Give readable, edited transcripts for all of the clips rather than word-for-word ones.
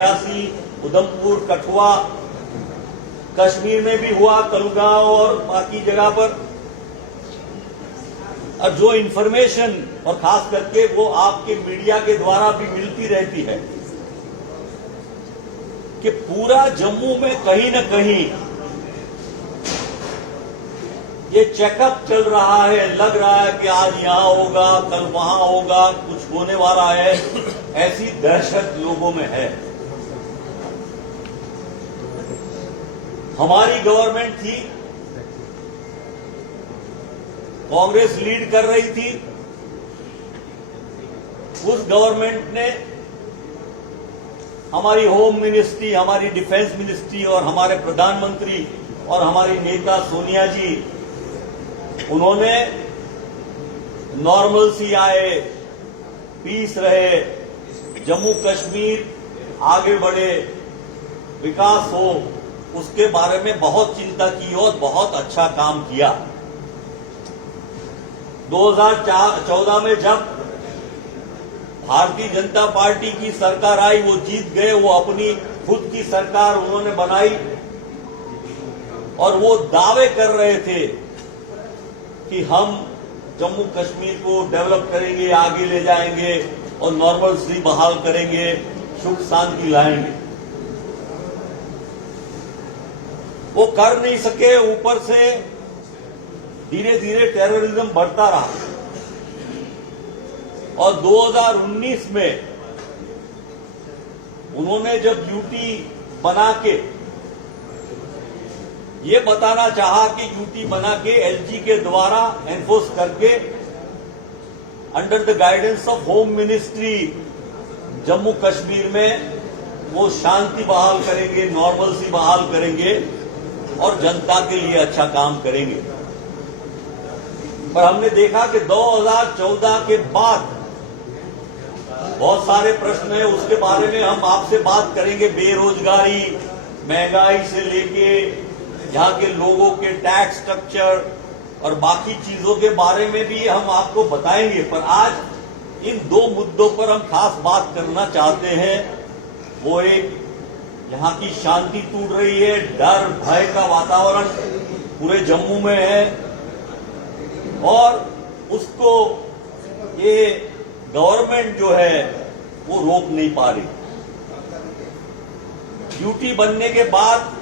उधमपुर, कठुआ, कश्मीर में भी हुआ, कलगांव और बाकी जगह पर। और जो इंफॉर्मेशन और खास करके वो आपके मीडिया के द्वारा भी मिलती रहती है कि पूरा जम्मू में कहीं न कहीं ये चेकअप चल रहा है, लग रहा है कि आज यहां होगा, कल वहां होगा, कुछ होने वाला है, ऐसी दहशत लोगों में है। हमारी गवर्नमेंट थी, कांग्रेस लीड कर रही थी, उस गवर्नमेंट ने हमारी होम मिनिस्ट्री, हमारी डिफेंस मिनिस्ट्री और हमारे प्रधानमंत्री और हमारी नेता सोनिया जी, उन्होंने नॉर्मलसी आए, पीस रहे, जम्मू कश्मीर आगे बढ़े, विकास हो, उसके बारे में बहुत चिंता की और बहुत अच्छा काम किया। 2014 में जब भारतीय जनता पार्टी की सरकार आई, वो जीत गए, वो अपनी खुद की सरकार उन्होंने बनाई और वो दावे कर रहे थे कि हम जम्मू कश्मीर को डेवलप करेंगे, आगे ले जाएंगे और नॉर्मलसी बहाल करेंगे, सुख शांति लाएंगे। वो कर नहीं सके, ऊपर से धीरे धीरे टेररिज्म बढ़ता रहा और 2019 में उन्होंने जब यूटी बना के ये बताना चाहा कि यूटी बना के एलजी के द्वारा एनफोर्स करके under the guidance of home ministry Jammu Kashmir में वो शांति बहाल करेंगे, नॉर्मलसी बहाल करेंगे और जनता के लिए अच्छा काम करेंगे। पर हमने देखा कि 2014 के बाद बहुत सारे प्रश्न हैं, उसके बारे में हम आपसे बात करेंगे। बेरोजगारी, महंगाई से लेके यहाँ के लोगों के टैक्स स्ट्रक्चर और बाकी चीजों के बारे में भी हम आपको बताएंगे। पर आज इन दो मुद्दों पर हम खास बात करना चाहते हैं। वो एक, यहाँ की शांति टूट रही है, डर भय का वातावरण पूरे जम्मू में है और उसको ये गवर्नमेंट जो है वो रोक नहीं पा रही। यूटी बनने के बाद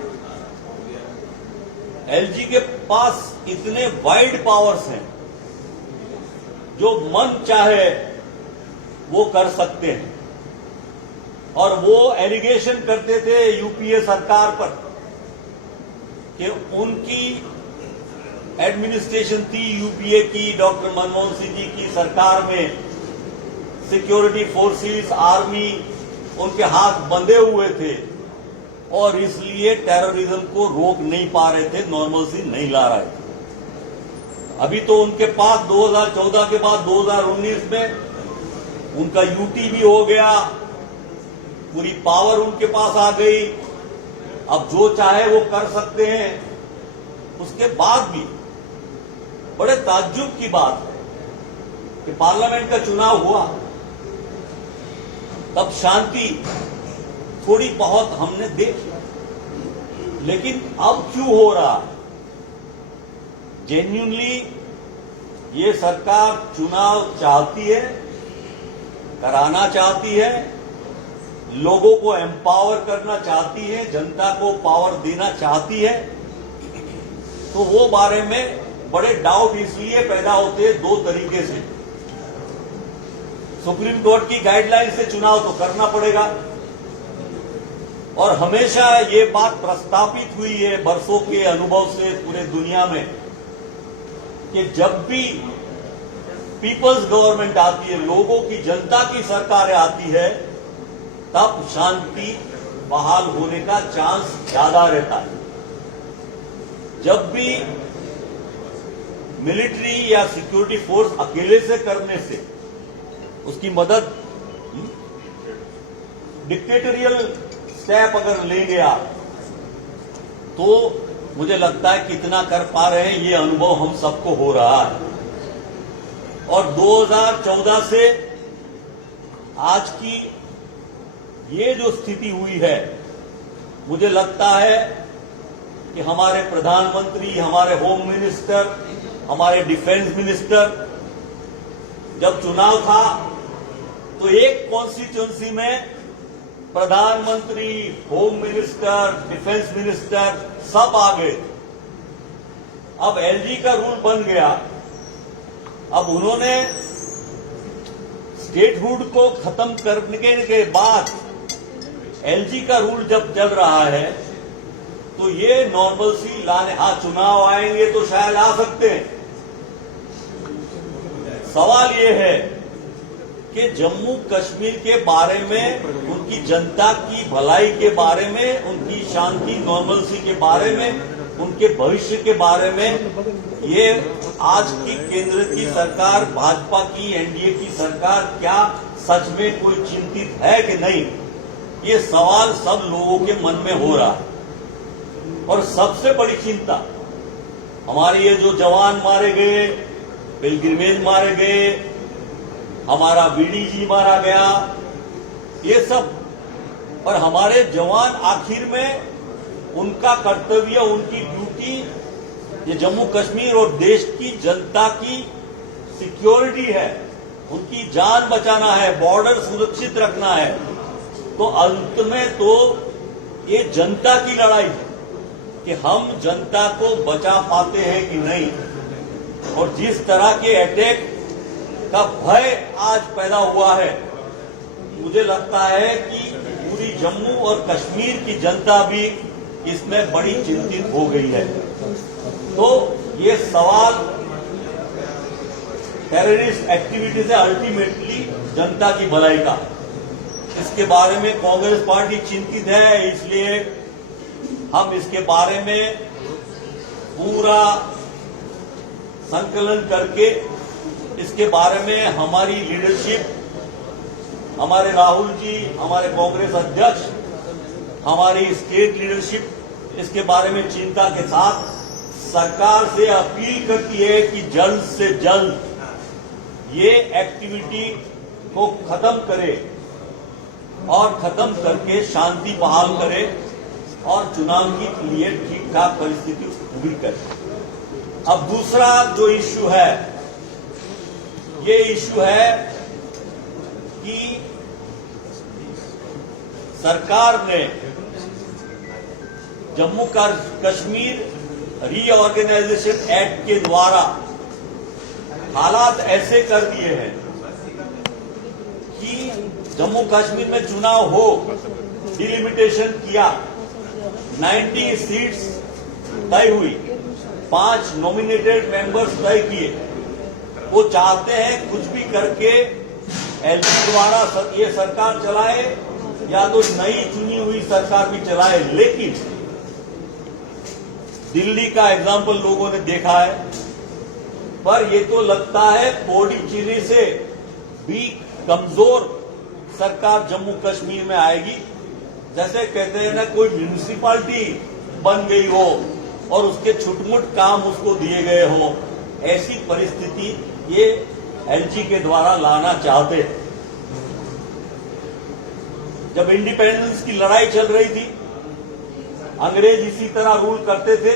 एलजी के पास इतने वाइड पावर्स हैं, जो मन चाहे वो कर सकते हैं और वो एलिगेशन करते थे यूपीए सरकार पर कि उनकी एडमिनिस्ट्रेशन थी यूपीए की, डॉक्टर मनमोहन सिंह जी की सरकार में सिक्योरिटी फोर्सेस, आर्मी उनके हाथ बंधे हुए थे और इसलिए टेररिज्म को रोक नहीं पा रहे थे, नॉर्मलसी नहीं ला रहे थे। अभी तो उनके पास 2014 के बाद 2019 में उनका यूटी भी हो गया, पूरी पावर उनके पास आ गई, अब जो चाहे वो कर सकते हैं। उसके बाद भी बड़े ताज्जुब की बात है कि पार्लियामेंट का चुनाव हुआ, तब शांति थोड़ी बहुत हमने देखी, लेकिन अब क्यों हो रहा है? जेन्युइनली ये सरकार चुनाव चाहती है, कराना चाहती है, लोगों को एम्पावर करना चाहती है, जनता को पावर देना चाहती है, तो वो बारे में बड़े डाउट इसलिए पैदा होते हैं दो तरीके से। सुप्रीम कोर्ट की गाइडलाइन से चुनाव तो करना पड़ेगा और हमेशा ये बात प्रस्तापित हुई है बरसों के अनुभव से पूरे दुनिया में कि जब भी पीपल्स गवर्नमेंट आती है, लोगों की, जनता की सरकार आती है, तब शांति बहाल होने का चांस ज्यादा रहता है। जब भी मिलिट्री या सिक्योरिटी फोर्स अकेले से करने से उसकी मदद, डिक्टेटोरियल स्टेप अगर लेंगे आप, तो मुझे लगता है कितना कर पा रहे हैं ये अनुभव हम सबको हो रहा है। और 2014 से आज की ये जो स्थिति हुई है, मुझे लगता है कि हमारे प्रधानमंत्री, हमारे होम मिनिस्टर, हमारे डिफेंस मिनिस्टर, जब चुनाव था तो एक कॉन्स्टिट्यूंसी में प्रधानमंत्री, होम मिनिस्टर, डिफेंस मिनिस्टर सब आ गए। अब एलजी का रूल बन गया। अब उन्होंने स्टेटहुड को खत्म करने के बाद एलजी का रूल जब चल रहा है तो ये नॉर्मलसी लाने, हाँ चुनाव आएंगे तो शायद आ सकते हैं। सवाल ये है कि जम्मू कश्मीर के बारे में, उनकी जनता की भलाई के बारे में, उनकी शांति, नॉर्मलसी के बारे में, उनके भविष्य के बारे में ये आज की केंद्र की सरकार, भाजपा की, एनडीए की सरकार क्या सच में कोई चिंतित है कि नहीं, ये सवाल सब लोगों के मन में हो रहा है। और सबसे बड़ी चिंता हमारे ये जो जवान मारे गए, पिलग्रिमेज मारे गए, हमारा बीडीजी मारा गया, ये सब, और हमारे जवान आखिर में उनका कर्तव्य, उनकी ड्यूटी ये जम्मू कश्मीर और देश की जनता की सिक्योरिटी है, उनकी जान बचाना है, बॉर्डर सुरक्षित रखना है। तो अंत में तो ये जनता की लड़ाई है कि हम जनता को बचा पाते हैं कि नहीं। और जिस तरह के अटैक का भय आज पैदा हुआ है, मुझे लगता है कि पूरी जम्मू और कश्मीर की जनता भी इसमें बड़ी चिंतित हो गई है। तो ये सवाल टेररिस्ट एक्टिविटी से अल्टीमेटली जनता की भलाई का, इसके बारे में कांग्रेस पार्टी चिंतित है। इसलिए हम इसके बारे में पूरा संकलन करके इसके बारे में हमारी लीडरशिप, हमारे राहुल जी, हमारे कांग्रेस अध्यक्ष, हमारी स्टेट लीडरशिप इसके बारे में चिंता के साथ सरकार से अपील करती है कि जल्द से जल्द ये एक्टिविटी को खत्म करे और खत्म करके शांति बहाल करे और चुनाव के लिए ठीक ठाक परिस्थिति पूरी करे। अब दूसरा जो इश्यू है, ये इश्यू है कि सरकार ने जम्मू कश्मीर रीऑर्गेनाइजेशन एक्ट के द्वारा हालात ऐसे कर दिए हैं कि जम्मू कश्मीर में चुनाव हो, डिलिमिटेशन किया, 90 सीट्स तय हुई, 5 नॉमिनेटेड मेंबर्स तय किए। वो चाहते हैं कुछ भी करके एलजी द्वारा ये सरकार चलाए या तो नई चुनी हुई सरकार भी चलाए। लेकिन दिल्ली का एग्जाम्पल लोगों ने देखा है, पर ये तो लगता है पौडीचेरी से भी कमजोर सरकार जम्मू कश्मीर में आएगी। जैसे कहते हैं ना, कोई म्यूनिसिपालिटी बन गई हो और उसके छुटमुट काम उसको दिए गए हो, ऐसी परिस्थिति ये एलजी के द्वारा लाना चाहते। जब इंडिपेंडेंस की लड़ाई चल रही थी, अंग्रेज इसी तरह रूल करते थे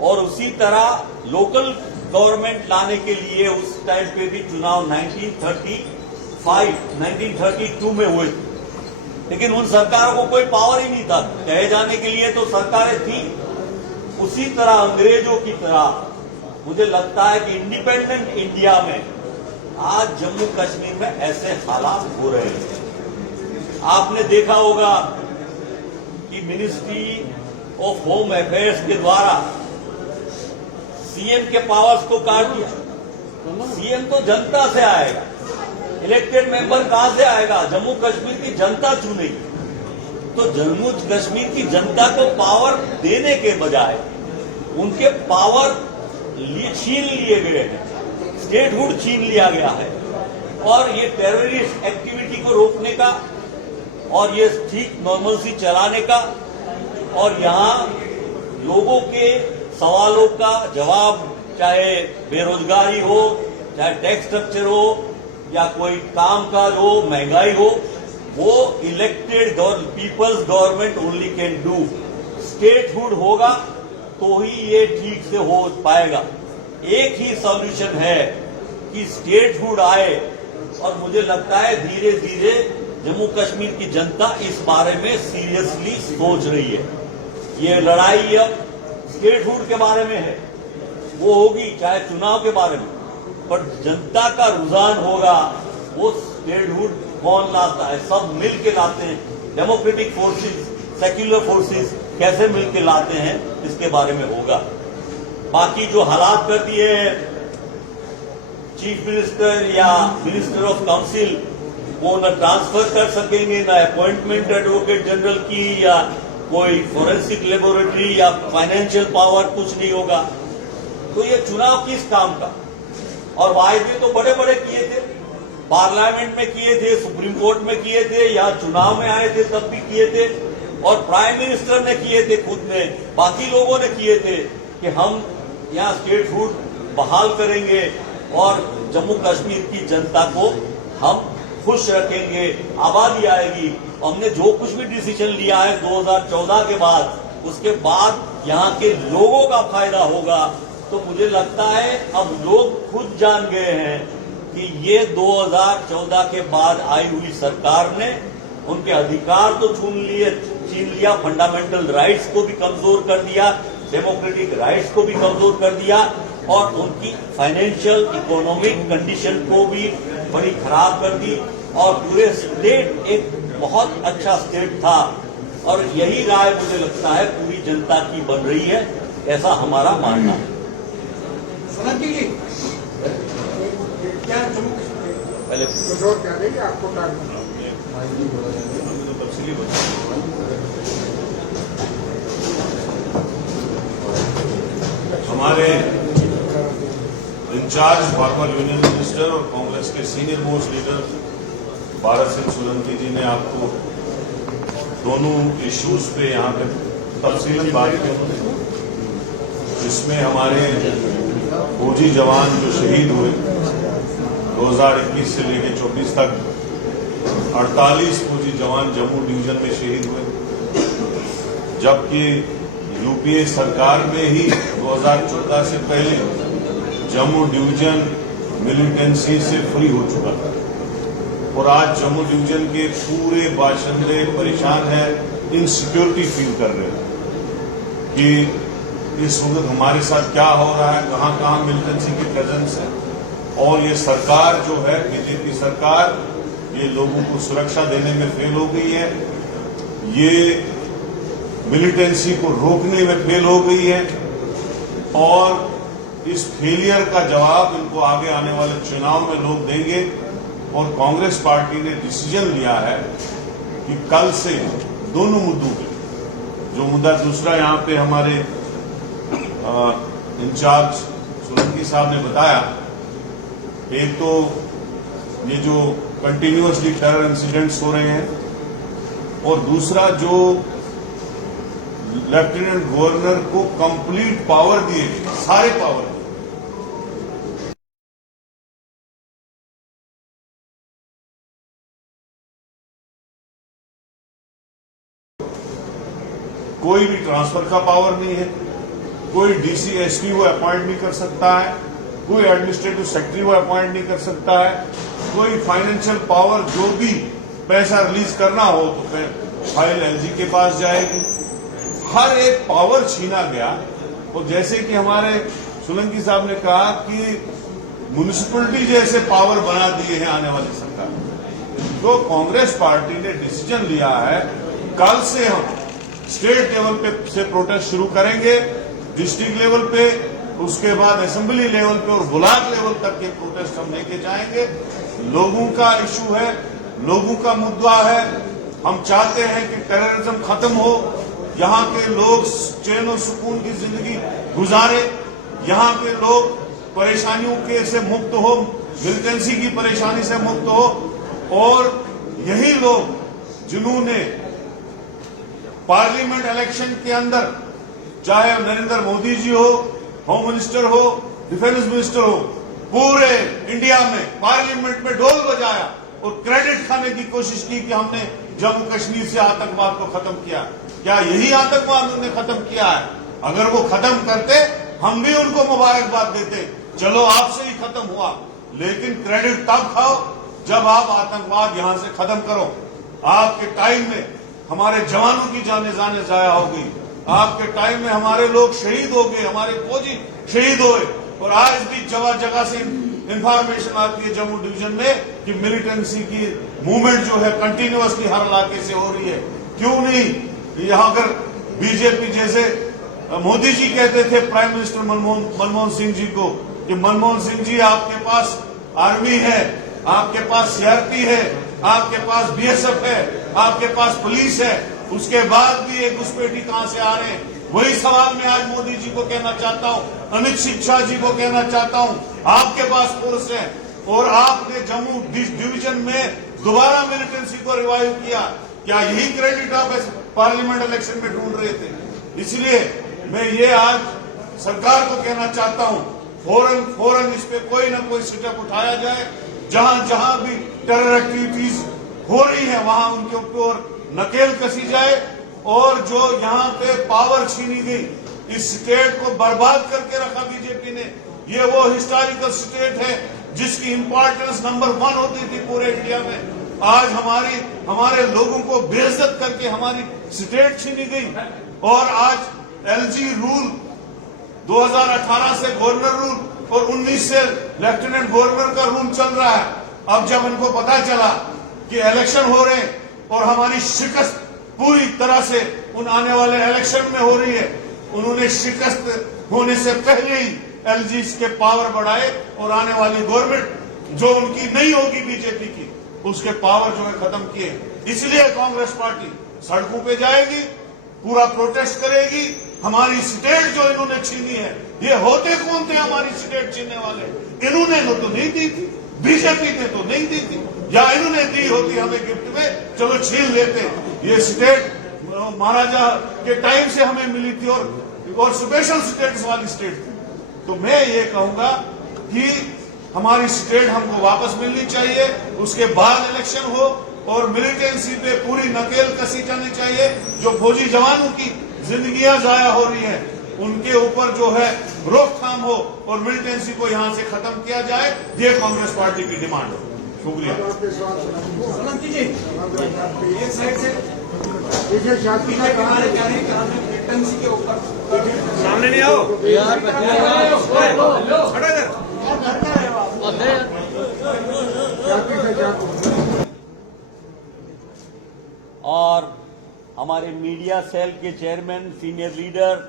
और उसी तरह लोकल गवर्नमेंट लाने के लिए उस टाइम पे भी चुनाव 1935, 1932 में हुए थे। लेकिन उन सरकारों को कोई पावर ही नहीं था, कहे जाने के लिए तो सरकारें थी। उसी तरह अंग्रेजों की तरह मुझे लगता है कि इंडिपेंडेंट इंडिया में आज जम्मू कश्मीर में ऐसे हालात हो रहे हैं। आपने देखा होगा कि मिनिस्ट्री ऑफ होम अफेयर्स के द्वारा सीएम के पावर्स को काट दिया। सीएम तो जनता से आएगा, इलेक्टेड मेंबर कहां से आएगा? जम्मू कश्मीर की जनता चुनेगी। तो जम्मू कश्मीर की जनता को पावर देने के बजाय उनके पावर छीन लिए गए हैं, स्टेटहुड छीन लिया गया है। और ये टेररिस्ट एक्टिविटी को रोकने का और ये ठीक नॉर्मलसी चलाने का और यहाँ लोगों के सवालों का जवाब, चाहे बेरोजगारी हो, चाहे टैक्स स्ट्रक्चर हो, या कोई कामकाज हो, महंगाई हो, वो elected peoples government only can do. Statehood होगा तो ही ये ठीक से हो पाएगा। एक ही सॉल्यूशन है कि स्टेटहुड आए, और मुझे लगता है धीरे धीरे जम्मू कश्मीर की जनता इस बारे में सीरियसली सोच रही है। ये लड़ाई अब स्टेटहुड के बारे में है, वो होगी चाहे चुनाव के बारे में, पर जनता का रुझान होगा वो स्टेटहुड कौन लाता है, सब मिल के लाते हैं। डेमोक्रेटिक फोर्सेस, सेक्युलर फोर्सेस कैसे मिल के लाते हैं, इसके बारे में होगा। बाकी जो हालात कर दिए हैं चीफ मिनिस्टर या मिनिस्टर ऑफ काउंसिल, वो न ट्रांसफर कर सकेंगे, न अपॉइंटमेंट एडवोकेट जनरल की, या कोई फोरेंसिक लेबोरेटरी या फाइनेंशियल पावर, कुछ नहीं होगा। तो ये चुनाव किस काम का? और वायदे तो बड़े बड़े किए थे, पार्लियामेंट में किए थे, सुप्रीम कोर्ट में किए थे, या चुनाव में आए थे तब भी किए थे, और प्राइम मिनिस्टर ने किए थे खुद ने, बाकी लोगों ने किए थे कि हम यहाँ स्टेटहुड बहाल करेंगे और जम्मू कश्मीर की जनता को हम खुश रखेंगे, आबादी आएगी। हमने जो कुछ भी डिसीजन लिया है 2014 के बाद, उसके बाद यहाँ के लोगों का फायदा होगा। तो मुझे लगता है अब लोग खुद जान गए हैं कि ये 2014 के बाद आई हुई सरकार ने उनके अधिकार तो छीन लिया, फंडामेंटल राइट्स को भी कमजोर कर दिया, डेमोक्रेटिक राइट्स को भी कमजोर कर दिया, और उनकी फाइनेंशियल इकोनॉमिक कंडीशन को भी बड़ी खराब कर दी। और पूरे स्टेट एक बहुत अच्छा स्टेट था, और यही राय मुझे लगता है पूरी जनता की बन रही है, ऐसा हमारा मानना है। सोलंकी जी, क्या पहले क्या देंगे आपको? हमारे इंचार्ज फॉर्मर यूनियन मिनिस्टर और कांग्रेस के senior most leader Bharat Singh Solanki ji ने आपको दोनों इश्यूज पे यहाँ पे तफसीलन बात की, जिसमें हमारे फौजी जवान जो शहीद हुए 2021 से लेकर 24 तक 48 फौजी जवान जम्मू डिवीजन में शहीद हुए, जबकि यूपीए सरकार में ही 2014 से पहले जम्मू डिवीजन मिलिटेंसी से फ्री हो चुका था। और आज जम्मू डिवीजन के पूरे बाशिंदे परेशान हैं, इनसिक्योरिटी फील कर रहे हैं कि इस वक्त हमारे साथ क्या हो रहा है, कहां कहां मिलिटेंसी की प्रेजेंस है। और ये सरकार जो है, बीजेपी सरकार, ये लोगों को सुरक्षा देने में फेल हो गई है, ये मिलिटेंसी को रोकने में फेल हो गई है, और इस फेलियर का जवाब इनको आगे आने वाले चुनाव में लोग देंगे। और कांग्रेस पार्टी ने डिसीजन लिया है कि कल से दोनों मुद्दों पे, जो मुद्दा दूसरा यहाँ पे हमारे इंचार्ज सोलंकी साहब ने बताया, एक तो ये जो कंटिन्यूअसली टेरर इंसिडेंट्स हो रहे हैं, और दूसरा जो लेफ्टिनेंट गवर्नर को कंप्लीट पावर दिए, सारे पावर, कोई भी ट्रांसफर का पावर नहीं है, कोई डीसी एसपी वो अपॉइंट नहीं कर सकता है, कोई एडमिनिस्ट्रेटिव सेक्रेटरी वो अपॉइंट नहीं कर सकता है, कोई फाइनेंशियल पावर, जो भी पैसा रिलीज करना हो तो फाइल एलजी के पास जाएगी। हर एक पावर छीना गया। और जैसे कि हमारे सोलंकी साहब ने कहा कि म्युनिसिपलिटी जैसे पावर बना दिए हैं आने वाली सरकार। तो कांग्रेस पार्टी ने डिसीजन लिया है, कल से हम स्टेट लेवल पे से प्रोटेस्ट शुरू करेंगे, डिस्ट्रिक्ट लेवल पे, उसके बाद असेंबली लेवल पे और ब्लॉक लेवल तक के प्रोटेस्ट हम लेके जाएंगे। लोगों का इशू है, लोगों का मुद्दा है। हम चाहते हैं कि टेररिज्म खत्म हो, यहाँ के लोग चैन और सुकून की जिंदगी गुजारे, यहाँ के लोग परेशानियों के से मुक्त हो, मिलिटेंसी की परेशानी से मुक्त हो। और यही लोग जिन्होंने पार्लियामेंट इलेक्शन के अंदर, चाहे नरेंद्र मोदी जी हो, होम मिनिस्टर हो, डिफेंस मिनिस्टर हो, पूरे इंडिया में पार्लियामेंट में ढोल बजाया और क्रेडिट खाने की कोशिश की कि हमने जम्मू कश्मीर से आतंकवाद को खत्म किया। क्या यही आतंकवाद उन्होंने खत्म किया है? अगर वो खत्म करते हम भी उनको मुबारकबाद देते, चलो आपसे ही खत्म हुआ। लेकिन क्रेडिट तब खाओ जब आप आतंकवाद यहां से खत्म करो। आपके टाइम में हमारे जवानों की जाने जाया हो गई, आपके टाइम में हमारे लोग शहीद हो गए, हमारे फौजी शहीद हुए, और आज भी जगह जगह से इंफॉर्मेशन आती है जम्मू डिवीजन में कि मिलिटेंसी की मूवमेंट जो है कंटिन्यूअसली हर इलाके से हो रही है। क्यों नहीं? यहाँ अगर बीजेपी जैसे मोदी जी कहते थे प्राइम मिनिस्टर मनमोहन सिंह जी को कि मनमोहन सिंह जी आपके पास आर्मी है, आपके पास सीआरपी है, आपके पास बीएसएफ है, आपके पास पुलिस है, उसके बाद भी ये घुसपैठी कहां से आ रहे हैं? वही सवाल मैं आज मोदी जी को कहना चाहता हूं, अमित शाह जी को कहना चाहता हूं। आपके पास फोर्स है और आपने जम्मू डिवीजन में दोबारा मिलिटेंसी को रिवाइव किया। क्या यही क्रेडिट आप पार्लियामेंट इलेक्शन में ढूंढ रहे थे? इसलिए मैं ये आज सरकार को कहना चाहता हूं, फौरन इस पे कोई ना कोई स्टेप उठाया जाए। जहां जहां भी टेरर एक्टिविटीज हो रही है वहां उनके ऊपर नकेल कसी जाए, और जो यहाँ पे पावर छीनी गई, इस स्टेट को बर्बाद करके रखा बीजेपी ने। ये वो हिस्टोरिकल स्टेट है जिसकी इंपॉर्टेंस नंबर 1 होती थी पूरे इंडिया में। आज हमारे लोगों को बेइज्जत करके हमारी स्टेट छीनी गई, और आज एलजी रूल 2018 से गवर्नर रूल और 19 से लेफ्टिनेंट गवर्नर का रूल चल रहा है। अब जब इनको पता चला कि इलेक्शन हो रहे हैं और हमारी शिकस्त पूरी तरह से उन आने वाले इलेक्शन में हो रही है, उन्होंने शिकस्त होने से पहले ही एलजी के पावर बढ़ाए और आने वाली गवर्नमेंट जो उनकी नहीं होगी बीजेपी की, उसके पावर जो है खत्म किए। इसलिए कांग्रेस पार्टी सड़कों पे जाएगी, पूरा प्रोटेस्ट करेगी। हमारी स्टेट जो इन्होंने छीनी है, ये होते कौन थे हमारी स्टेट छीनने वाले? इन्होंने तो नहीं दी थी, बीजेपी ने तो नहीं दी थी, या इन्होंने दी होती हमें गिफ्ट में, चलो छीन लेते। ये स्टेट महाराजा के टाइम से हमें मिली थी और स्पेशल स्टेटस वाली स्टेट थी। तो मैं ये कहूंगा कि हमारी स्टेट हमको वापस मिलनी चाहिए, उसके बाद इलेक्शन हो और मिलिटेंसी पे पूरी नकेल कसी जानी चाहिए। जो फौजी जवानों की जिंदगियां जाया हो रही हैं, उनके ऊपर जो है रोकथाम हो और मिलिटेंसी को यहां से खत्म किया जाए, ये कांग्रेस पार्टी की डिमांड है। शुक्रिया। सोलंकी जी, एक साइड से शादी में कहा जा रहे हैं कि हमने मिलिटेंसी के ऊपर सामने नहीं आओ यार, और हमारे मीडिया सेल के चेयरमैन, सीनियर लीडर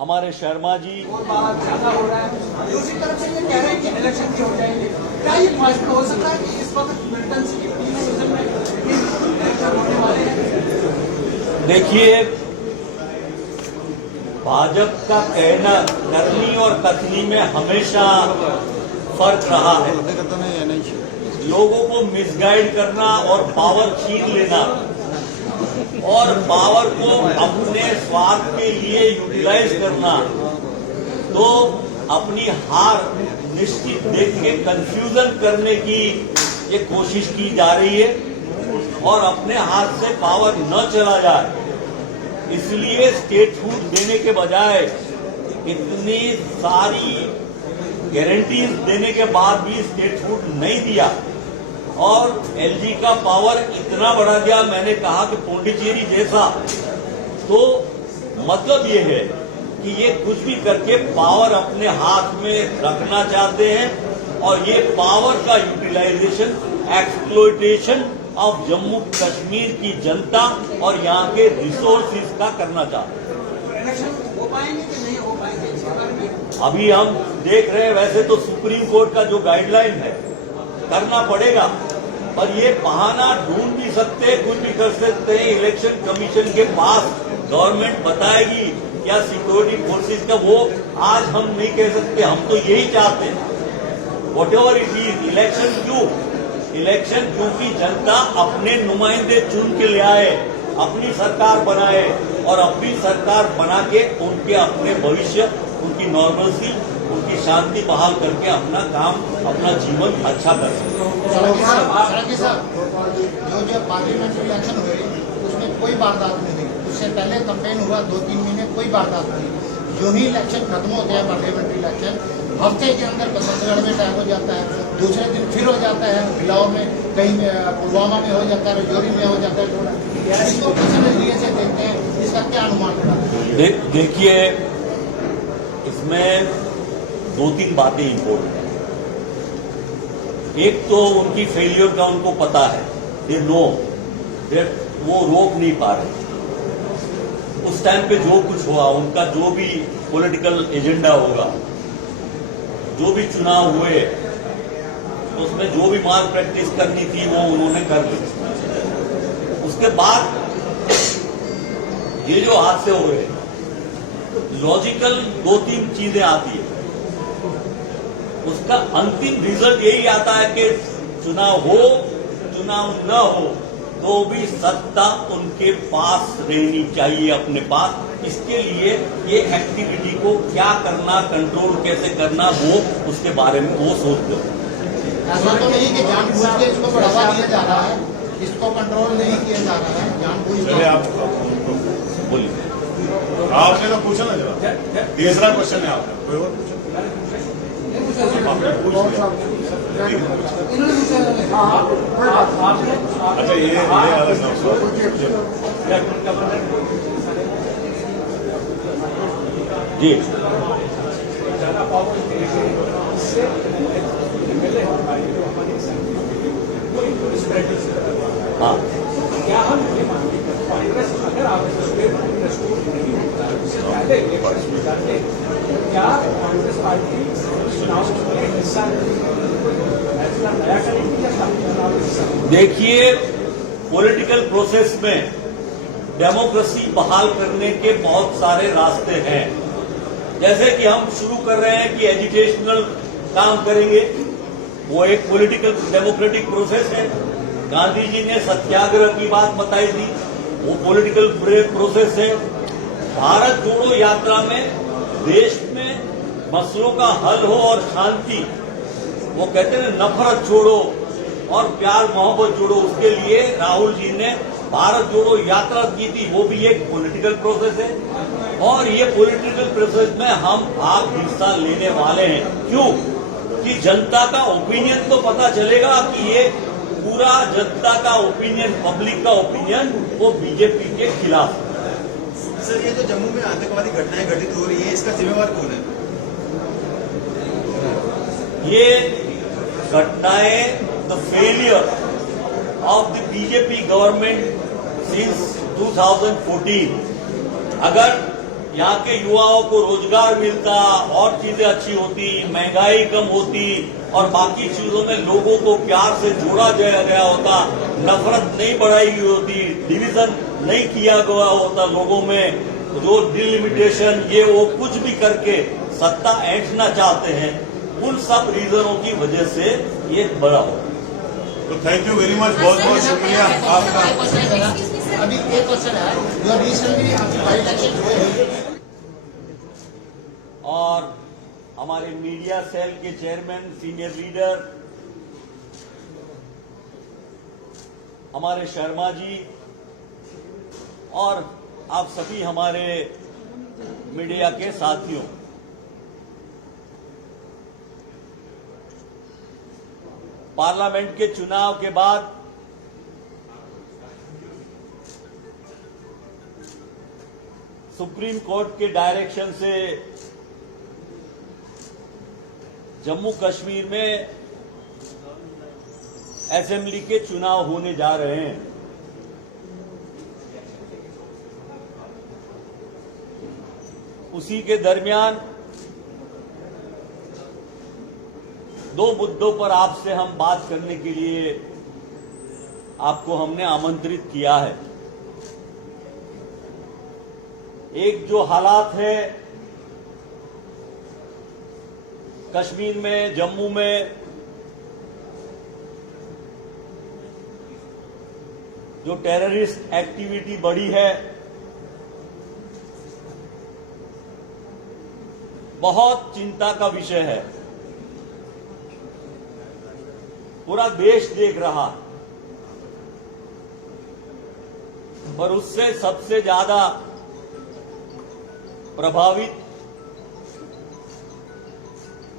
हमारे शर्मा जी, और बात ज्यादा हो रहा है। दूसरी तरफ से ये कह रहे हैं कि इलेक्शन भी हो जाएंगे। क्या ये पॉसिबल हो सकता है कि इस वक्त मिलिटेंसी के प्री सीजन में इलेक्शन होने वाले हैं? देखिए, भाजपा का कहना करनी और कथनी में हमेशा फर्क रहा है। लोगों को मिसगाइड करना और पावर छीन लेना और पावर को अपने स्वार्थ के लिए यूटिलाइज करना, तो अपनी हार निश्चित देख के कंफ्यूजन करने की ये कोशिश की जा रही है और अपने हाथ से पावर न चला जाए, इसलिए स्टेटहुड देने के बजाय इतनी सारी गारंटीज देने के बाद भी स्टेटहुड नहीं दिया और एलजी का पावर इतना बढ़ा दिया। मैंने कहा कि पौंडीचेरी जैसा, तो मतलब ये है कि ये कुछ भी करके पावर अपने हाथ में रखना चाहते हैं और ये पावर का utilisation, exploitation of Jammu Kashmir की जनता और यहाँ के रिसोर्सेज का करना चाहते हैं। इलेक्शन हो पाएंगे कि नहीं हो पाएंगे इसके बारे में अभी हम देख रहे हैं। वैसे तो सुप्रीम कोर्ट का जो गाइडलाइन है करना पड़ेगा, पर ये बहाना ढूंढ भी सकते, कुछ भी कर सकते हैं। इलेक्शन कमीशन के पास गवर्नमेंट बताएगी क्या सिक्योरिटी फोर्सेस का, वो आज हम नहीं कह सकते। हम तो यही चाहते हैं what ever it is. Election क्यों? इलेक्शन क्योंकि जनता अपने नुमाइंदे चुन के ले आए, अपनी सरकार बनाए और अपनी सरकार बना के उनके अपने भविष्य, उनकी नॉर्मलसी उनकी शांति बहाल करके अपना काम, अपना जीवन अच्छा कर सकें। सराकी साहब, जो पार्लियामेंट्री इलेक्शन हुए उसमें कोई वारदात नहीं हुई। उससे पहले कैंपेन हुआ 2-3 महीने, कोई वारदात नहीं। जो ही इलेक्शन खत्म होते हैं पार्लियामेंट्री इलेक्शन, हफ्ते के अंदर बसंतगढ़ में टाइम हो जाता है, दूसरे दिन फिर हो जाता है बिलाव में, कहीं पुलवामा में हो जाता है, रजौरी में हो जाता है। इसको किस नजरिए से देखते हैं, इसका क्या अनुमान है? देखिए, इसमें 2-3 बातें इंपॉर्टेंट हैं। एक तो उनकी फेलियर का उनको पता है, दे नो, वो रोक नहीं पा रहे। उस टाइम पे जो कुछ हुआ, उनका जो भी पॉलिटिकल एजेंडा होगा, जो भी चुनाव हुए, उसमें जो भी माल प्रैक्टिस करनी थी वो उन्होंने कर ली। उसके बाद ये जो हादसे हो रहे हैं, लॉजिकल 2-3 चीजें आती है। उसका अंतिम रिजल्ट यही आता है कि चुनाव हो, चुनाव न हो, तो भी सत्ता उनके पास रहनी चाहिए, अपने पास। इसके लिए ये एक्टिविटी को क्या करना, कंट्रोल कैसे करना, वो उसके बारे में वो सोचते हो। ऐसा तो नहीं कि जानबूझ के इसको बढ़ावा दिया जा रहा है, इसको कंट्रोल नहीं किया जा रहा है, जानबूझ चलिए के। आप बोलिए। आपने तो पूछा ना जरा, तीसरा क्वेश्चन है आपका, कोई और पूछो। आपने पूछ लिया। अच्छा, ये अलग ना जी, हाँ, क्या हम ये मानते हैं कांग्रेस अगर आप कांग्रेस को नहीं होता है, उससे पहले इलेक्शन में जाते हैं, क्या कांग्रेस पार्टी चुनाव में हिस्सा फैसला नया करेगी या चुनाव में हिस्सा? देखिए, पॉलिटिकल प्रोसेस में डेमोक्रेसी बहाल करने के बहुत सारे रास्ते हैं। जैसे कि हम शुरू कर रहे हैं कि एजुकेशनल काम करेंगे, वो एक पॉलिटिकल डेमोक्रेटिक प्रोसेस है। गांधी जी ने सत्याग्रह की बात बताई थी, वो पॉलिटिकल प्रोसेस है। भारत जोड़ो यात्रा में देश में मसलों का हल हो और शांति, वो कहते हैं नफरत छोड़ो और प्यार मोहब्बत जोड़ो, उसके लिए राहुल जी ने भारत जोड़ो यात्रा की थी, वो भी एक पॉलिटिकल प्रोसेस है। और ये पॉलिटिकल प्रोसेस में हम आप हिस्सा लेने वाले हैं। क्यों? कि जनता का ओपिनियन तो पता चलेगा कि ये पूरा जनता का ओपिनियन, पब्लिक का ओपिनियन वो बीजेपी के खिलाफ है। सर, ये जो जम्मू में आतंकवादी घटनाएं घटित हो रही है, इसका जिम्मेवार कौन है? ये घटनाएं the failure of the BJP government since 2014। अगर यहाँ के युवाओं को रोजगार मिलता और चीजें अच्छी होती, महंगाई कम होती और बाकी चीजों में लोगों को प्यार से जोड़ा गया होता, नफरत नहीं बढ़ाई गई होती, डिवीजन नहीं किया गया होता लोगों में, जो डिलिमिटेशन ये वो कुछ भी करके सत्ता ऐंठना चाहते हैं, उन सब रीजनों की वजह से ये बड़ा हो। तो थैंक यू वेरी मच, बहुत बहुत शुक्रिया आपका। अभी एक क्वेश्चन है, जो रिसेंटली बाई इलेक्शन हुए और हमारे मीडिया सेल के चेयरमैन, सीनियर लीडर हमारे शर्मा जी और आप सभी हमारे मीडिया के साथियों, पार्लियामेंट के चुनाव के बाद सुप्रीम कोर्ट के डायरेक्शन से जम्मू कश्मीर में असेंबली के चुनाव होने जा रहे हैं। उसी के दरमियान दो मुद्दों पर आपसे हम बात करने के लिए आपको हमने आमंत्रित किया है। एक जो हालात है कश्मीर में, जम्मू में, जो टेररिस्ट एक्टिविटी बढ़ी है, बहुत चिंता का विषय है। पूरा देश देख रहा, पर उससे सबसे ज्यादा प्रभावित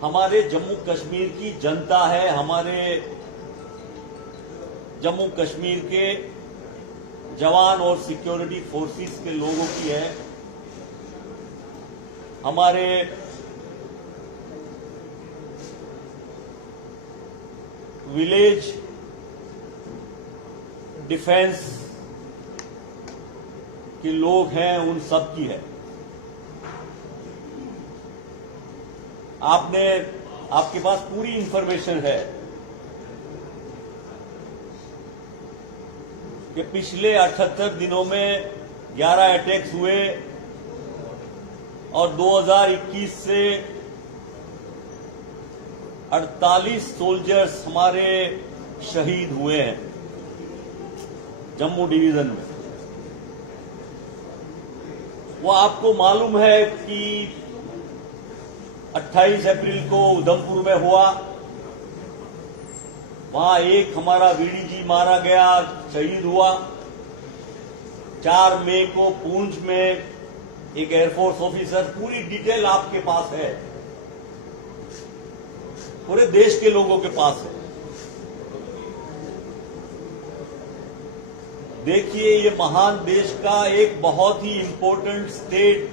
हमारे जम्मू कश्मीर की जनता है, हमारे जम्मू कश्मीर के जवान और सिक्योरिटी फोर्सेस के लोगों की है, हमारे विलेज डिफेंस के लोग हैं, उन सब की है। आपके पास पूरी इंफॉर्मेशन है कि पिछले 78 दिनों में 11 अटैक्स हुए और 2021 से 48 सोल्जर्स हमारे शहीद हुए हैं जम्मू डिवीजन में। वो आपको मालूम है कि 28 अप्रैल को उधमपुर में हुआ, वहां एक हमारा वीडीजी मारा गया, शहीद हुआ। 4 मई को पूंछ में एक एयरफोर्स ऑफिसर, पूरी डिटेल आपके पास है, पूरे देश के लोगों के पास है। देखिए, ये महान देश का एक बहुत ही इंपॉर्टेंट स्टेट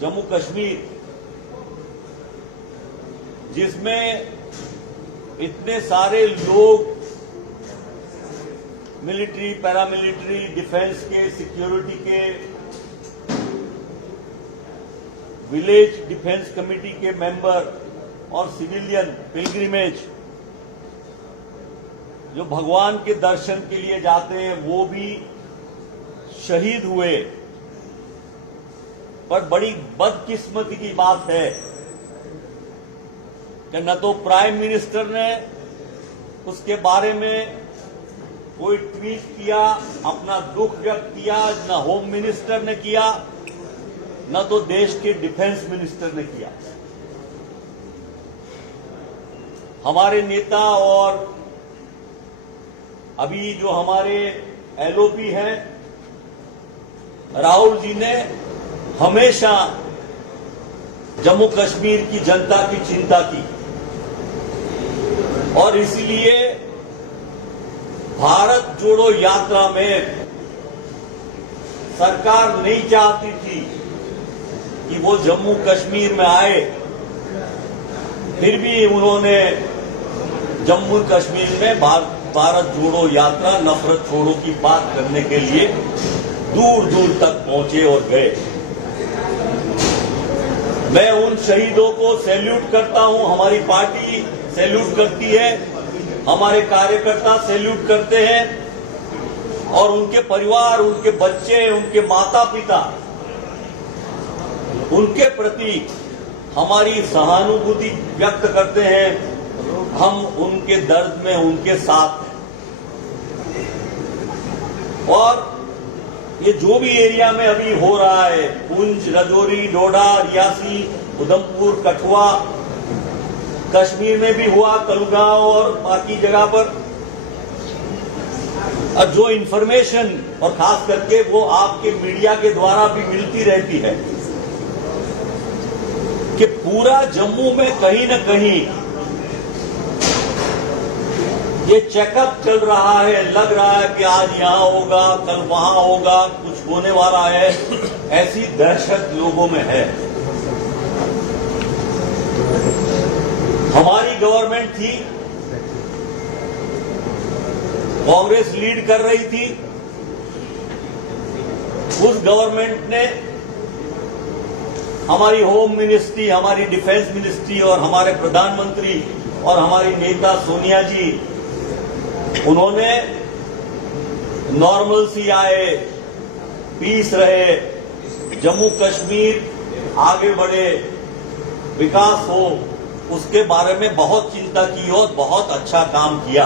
जम्मू कश्मीर, जिसमें इतने सारे लोग मिलिट्री, पैरामिलिट्री, डिफेंस के, सिक्योरिटी के, विलेज डिफेंस कमेटी के मेंबर और सिविलियन पिलग्रिमेज जो भगवान के दर्शन के लिए जाते हैं, वो भी शहीद हुए। पर बड़ी बदकिस्मती की बात है कि न तो प्राइम मिनिस्टर ने उसके बारे में कोई ट्वीट किया, अपना दुख व्यक्त किया, न होम मिनिस्टर ने किया, न तो देश के डिफेंस मिनिस्टर ने किया। हमारे नेता और अभी जो हमारे एलओपी हैं, राहुल जी ने हमेशा जम्मू कश्मीर की जनता की चिंता की और इसलिए भारत जोड़ो यात्रा में सरकार नहीं चाहती थी कि वो जम्मू कश्मीर में आए, फिर भी उन्होंने जम्मू कश्मीर में भारत जोड़ो यात्रा, नफरत छोड़ो की बात करने के लिए दूर दूर तक पहुंचे और गए। मैं उन शहीदों को सैल्यूट करता हूं, हमारी पार्टी सैल्यूट करती है, हमारे कार्यकर्ता सैल्यूट करते हैं और उनके परिवार, उनके बच्चे, उनके माता पिता, उनके प्रति हमारी सहानुभूति व्यक्त करते हैं। हम उनके दर्द में उनके साथ हैं और ये जो भी एरिया में अभी हो रहा है, पुंछ, राजौरी, डोडा, रियासी, उधमपुर, कठुआ, कश्मीर में भी हुआ, कलगांव और बाकी जगह पर, और जो इंफॉर्मेशन और खास करके वो आपके मीडिया के द्वारा भी मिलती रहती है कि पूरा जम्मू में कहीं न कहीं ये चेकअप चल रहा है, लग रहा है कि आज यहां होगा, कल वहां होगा, कुछ होने वाला है, ऐसी दहशत लोगों में है। हमारी गवर्नमेंट थी, कांग्रेस लीड कर रही थी, उस गवर्नमेंट ने हमारी होम मिनिस्ट्री, हमारी डिफेंस मिनिस्ट्री और हमारे प्रधानमंत्री और हमारी नेता सोनिया जी, उन्होंने नॉर्मलसी आए, पीस रहे, जम्मू कश्मीर आगे बढ़े, विकास हो, उसके बारे में बहुत चिंता की और बहुत अच्छा काम किया।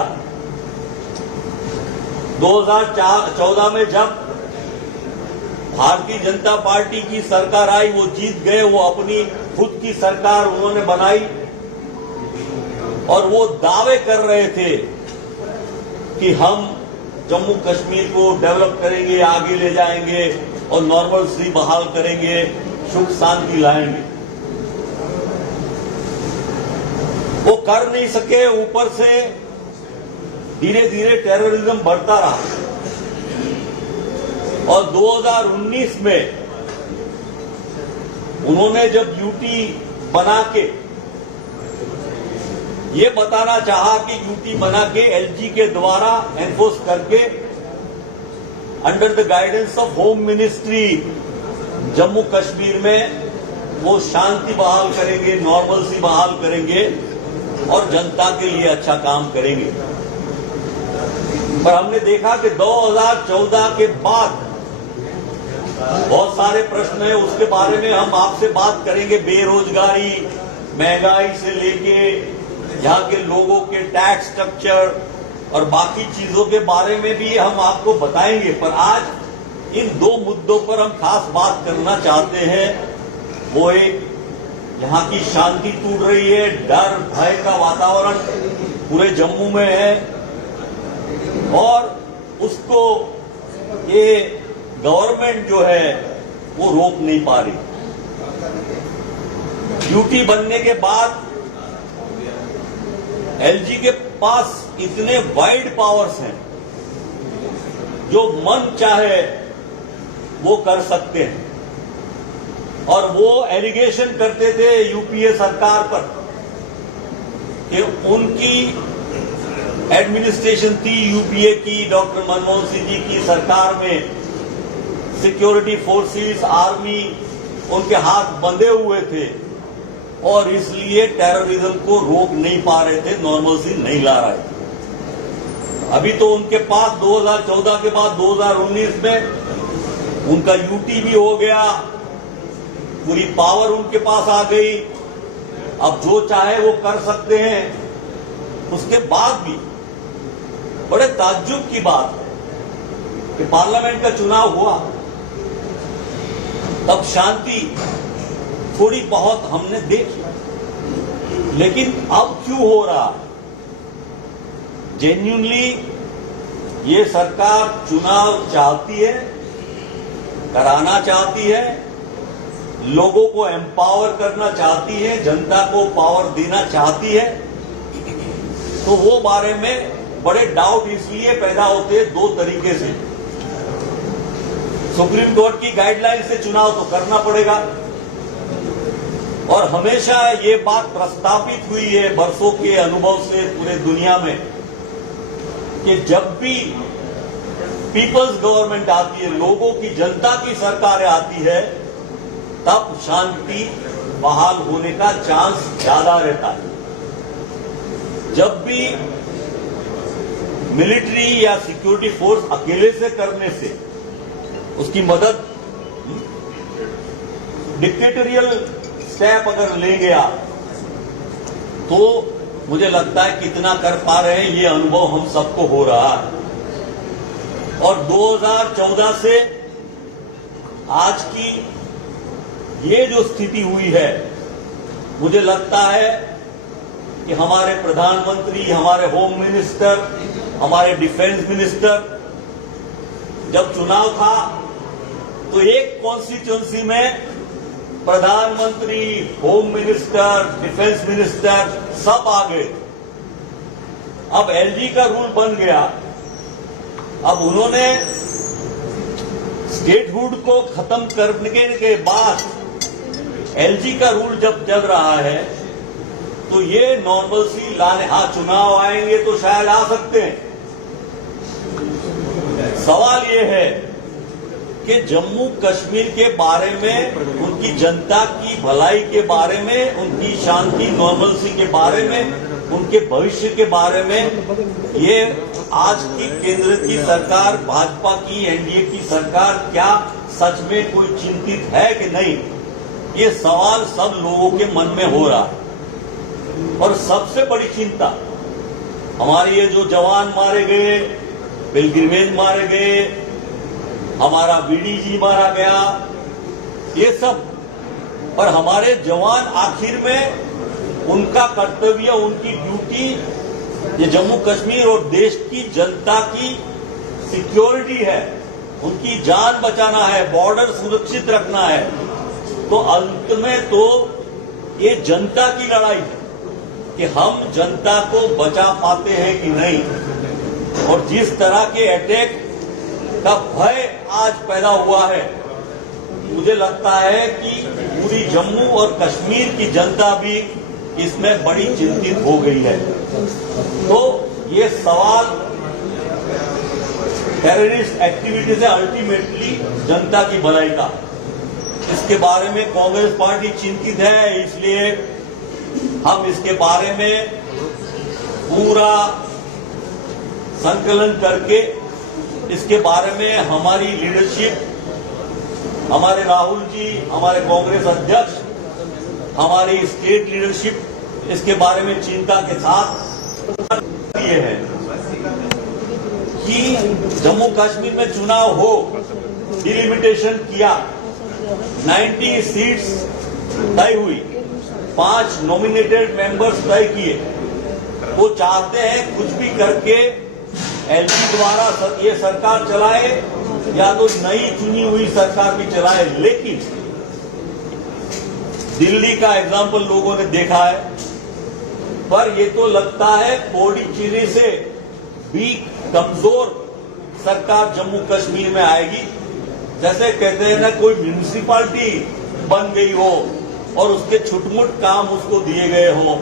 2014 में जब भारतीय जनता पार्टी की सरकार आई, वो जीत गए, वो अपनी खुद की सरकार उन्होंने बनाई और वो दावे कर रहे थे कि हम जम्मू कश्मीर को डेवलप करेंगे, आगे ले जाएंगे और नॉर्मलसी बहाल करेंगे, सुख शांति लाएंगे। वो कर नहीं सके, ऊपर से धीरे धीरे टेररिज्म बढ़ता रहा और 2019 में उन्होंने जब यूटी बना के ये बताना चाहा कि यूटी बना के एलजी के द्वारा एनफोर्स करके under the guidance of home ministry Jammu Kashmir में वो शांति बहाल करेंगे, नॉर्मलसी बहाल करेंगे और जनता के लिए अच्छा काम करेंगे। पर हमने देखा कि 2014 के बाद बहुत सारे प्रश्न हैं, उसके बारे में हम आपसे बात करेंगे। बेरोजगारी, महंगाई से लेके यहाँ के लोगों के टैक्स स्ट्रक्चर और बाकी चीजों के बारे में भी हम आपको बताएंगे। पर आज इन दो मुद्दों पर हम खास बात करना चाहते हैं। वो एक, यहाँ की शांति टूट रही है, डर भय का वातावरण पूरे जम्मू में है और उसको ये गवर्नमेंट जो है वो रोक नहीं पा रही। यूटी बनने के बाद एलजी के पास इतने वाइड पावर्स हैं, जो मन चाहे वो कर सकते हैं और वो एलिगेशन करते थे यूपीए सरकार पर कि उनकी एडमिनिस्ट्रेशन थी यूपीए की, डॉक्टर मनमोहन सिंह जी की सरकार में सिक्योरिटी फोर्सेस, आर्मी उनके हाथ बंधे हुए थे और इसलिए टेररिज्म को रोक नहीं पा रहे थे, नॉर्मलसी नहीं ला रहे थे। अभी तो उनके पास 2014 के बाद 2019 में उनका यूटी भी हो गया, पूरी पावर उनके पास आ गई, अब जो चाहे वो कर सकते हैं। उसके बाद भी बड़े ताज्जुब की बात है कि पार्लियामेंट का चुनाव हुआ, तब शांति थोड़ी बहुत हमने देखी, लेकिन अब क्यों हो रहा है? जेन्युइनली ये सरकार चुनाव चाहती है, कराना चाहती है, लोगों को एम्पावर करना चाहती है, जनता को पावर देना चाहती है, तो वो बारे में बड़े डाउट इसलिए पैदा होते हैं दो तरीके से। सुप्रीम कोर्ट की गाइडलाइन से चुनाव तो करना पड़ेगा और हमेशा ये बात प्रस्तावित हुई है बरसों के अनुभव से पूरे दुनिया में कि जब भी पीपल्स गवर्नमेंट आती है, लोगों की, जनता की सरकारें आती है, तब शांति बहाल होने का चांस ज्यादा रहता है। जब भी मिलिट्री या सिक्योरिटी फोर्स अकेले से करने से उसकी मदद, डिक्टेटोरियल स्टेप अगर लेंगे आप, तो मुझे लगता है कितना कर पा रहे हैं ये अनुभव हम सबको हो रहा है। और 2014 से आज की ये जो स्थिति हुई है, मुझे लगता है कि हमारे प्रधानमंत्री, हमारे होम मिनिस्टर, हमारे डिफेंस मिनिस्टर, जब चुनाव था तो एक कॉन्स्टिट्यूंसी में प्रधानमंत्री, होम मिनिस्टर, डिफेंस मिनिस्टर सब आ गए। अब एलजी का रूल बन गया। अब उन्होंने स्टेटहुड को खत्म करने के बाद एलजी का रूल जब चल रहा है, तो ये नॉर्मलसी लाने, हाँ चुनाव आएंगे तो शायद आ सकते हैं। सवाल ये है कि जम्मू कश्मीर के बारे में, उनकी जनता की भलाई के बारे में, उनकी शांति, नॉर्मलसी के बारे में, उनके भविष्य के बारे में ये आज की केंद्र की सरकार, भाजपा की, एनडीए की सरकार क्या सच में कोई चिंतित है कि नहीं? ये सवाल सब लोगों के मन में हो रहा है। और सबसे बड़ी चिंता हमारे ये जो जवान मारे गए, पिलग्रिमेज मारे गए, हमारा बीडीजी मारा गया, ये सब। और हमारे जवान आखिर में उनका कर्तव्य, उनकी ड्यूटी ये जम्मू कश्मीर और देश की जनता की सिक्योरिटी है, उनकी जान बचाना है, बॉर्डर सुरक्षित रखना है। तो अंत में तो ये जनता की लड़ाई है कि हम जनता को बचा पाते हैं कि नहीं। और जिस तरह के अटैक का भय आज पैदा हुआ है, मुझे लगता है कि पूरी जम्मू और कश्मीर की जनता भी इसमें बड़ी चिंतित हो गई है। तो ये सवाल टेररिस्ट एक्टिविटी से अल्टीमेटली जनता की भलाई का, इसके बारे में कांग्रेस पार्टी चिंतित है। इसलिए हम इसके बारे में पूरा संकलन करके इसके बारे में हमारी लीडरशिप, हमारे राहुल जी, हमारे कांग्रेस अध्यक्ष, हमारी स्टेट लीडरशिप इसके बारे में चिंता के साथ ये है कि जम्मू कश्मीर में चुनाव हो, डिलिमिटेशन किया, 90 सीट्स तय हुई, 5 नॉमिनेटेड मेंबर्स तय किए। वो चाहते हैं कुछ भी करके एलजी द्वारा ये सरकार चलाए या तो नई चुनी हुई सरकार भी चलाए। लेकिन दिल्ली का एग्जाम्पल लोगों ने देखा है, पर ये तो लगता है पौडीचेरी से भी कमजोर सरकार जम्मू कश्मीर में आएगी। जैसे कहते हैं ना, कोई म्यूनिसिपालिटी बन गई हो और उसके छुटमुट काम उसको दिए गए हो,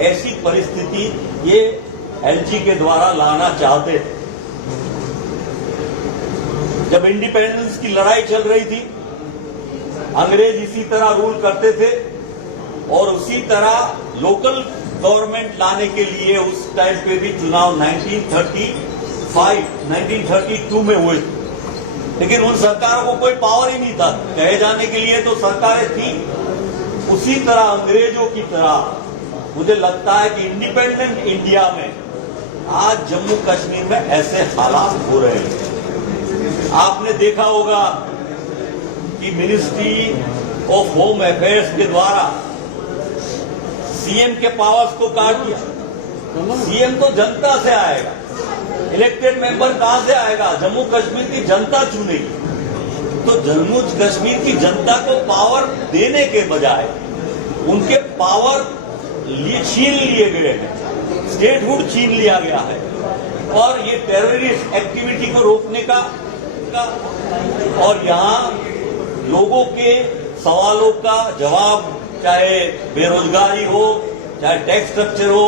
ऐसी परिस्थिति ये एलजी के द्वारा लाना चाहते थे। जब इंडिपेंडेंस की लड़ाई चल रही थी, अंग्रेज इसी तरह रूल करते थे और उसी तरह लोकल गवर्नमेंट लाने के लिए उस टाइम पे भी चुनाव 1935, 1932 में हुए थे। लेकिन उन सरकारों को कोई पावर ही नहीं था, कहे जाने के लिए तो सरकारें थी। उसी तरह अंग्रेजों की तरह मुझे लगता है कि इंडिपेंडेंट इंडिया में आज जम्मू कश्मीर में ऐसे हालात हो रहे हैं। आपने देखा होगा कि मिनिस्ट्री ऑफ होम अफेयर्स के द्वारा सीएम के पावर्स को काट दिया। सीएम तो जनता से आएगा, इलेक्टेड मेंबर कहां से आएगा? जम्मू कश्मीर की जनता चुनेगी। तो जम्मू कश्मीर की जनता को पावर देने के बजाय उनके पावर छीन लिए गए हैं, स्टेटहुड छीन लिया गया है। और ये टेररिस्ट एक्टिविटी को रोकने का और यहाँ लोगों के सवालों का जवाब, चाहे बेरोजगारी हो, चाहे टैक्स स्ट्रक्चर हो,